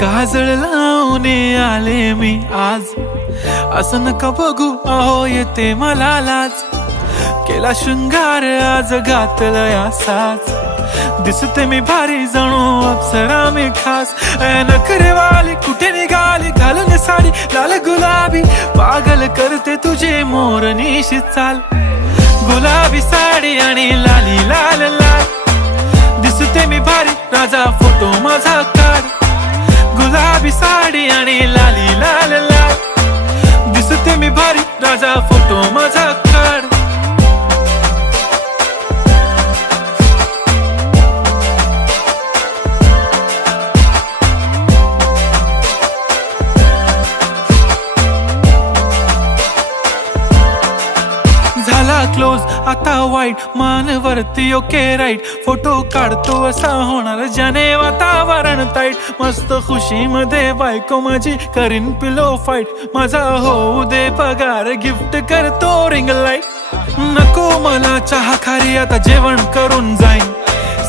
काजळ लावून आले मी आज, असं नका बघू अहो येते मला लाज. केला शृंगार आज घातलंय असाच, दिसते मी भारी जणू अप्सरा मी खास. नखरेवाली कुठे निघाली घालून साडी लाल गुलाबी, पागल करते तुझे मोरनीशी चाल. गुलाबी साडी आणि लाली लाल लाल, दिसते मी भारी राजा फोटो माझा काढ. गुलाबी साडी आणि लाली लाल लाल, दिसते मी भारी राजा फोटो माझा काढ. झाला क्लोज आता वाईट, मानवरती ओके राईट. फोटो काढतो असा होणार ज्याने वातावरण ताईट. मस्त खुशी मध्ये बायको माझी करीन पिलो फाईट. माझा होऊ दे पगार गिफ्ट करतो रिंग लाईट. नको मला चहा खारी आता जेवण करून जाईन.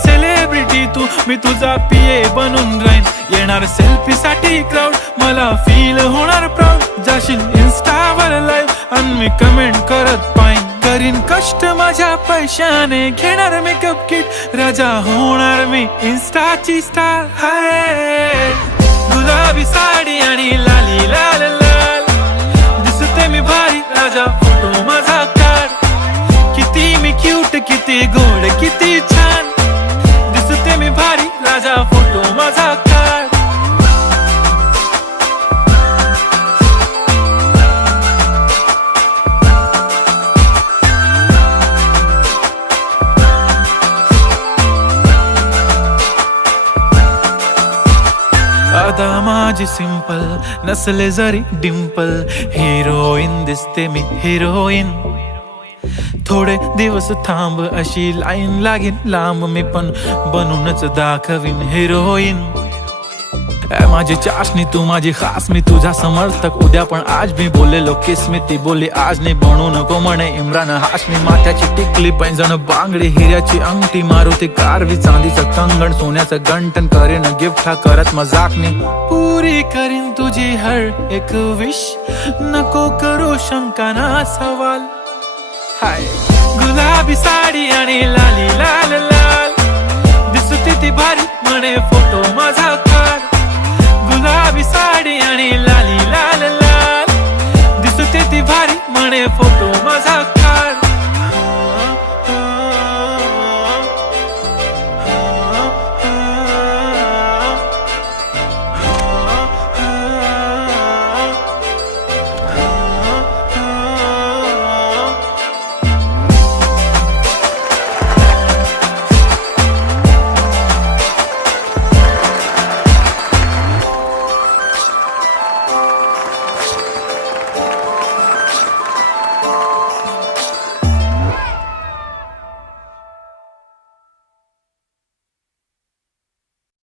सेलिब्रिटी तू मी तुझा पिये बनून राहीन. येणार सेल्फी साठी क्राऊड मला फील होणार प्राऊड. जाशील इन्स्टावर लाईव्ह आणि मी कमेंट करत पाईन. करीन कष्ट माझ्या पैशाने घेणार मेकअप किट. राजा होणार मी इन्स्टाची स्टार. हाय गुलाबी साडी आणि लाली लाल लाल, दिसते मी भारी राजा फोटो माझा काढ. किती मी क्यूट किती गोड किती छान, दिसते मी भारी राजा फोटो माझा काढ. आता माझी सिंपल नसले जरी डिंपल, हिरोईन दिसते मी हिरोईन. थोडे दिवस थांब अशी लाईन लागेल लांब, मी पण बनूनच दाखवीन हिरोईन. माझी चाशनी तू माझी खास, मी तुझा समर्थक उद्या पण आज. मी बोललेलो किस मी ती बोली आज नाही. बनू नको म्हणे इम्रान हाशमी. माथ्याची टिकली पैंजण बांगडी, हिऱ्याची अंगठी, मारुती कारवी, चांदीचं कंगण, सोन्याचं गंटन. करीन गिफ्ट हा करत मजाकनी. पुरी करीन तुझी हर एक विश, नको करू शंका ना सवाल. हाय गुलाबी साडी आणि लाली लाल लाल, दिसते ती भारी म्हणे फोटो माझा काढ. गुलाबी साडी आणि लाली लाल लाल, दिसते ती भारी म्हणे फोटो माझा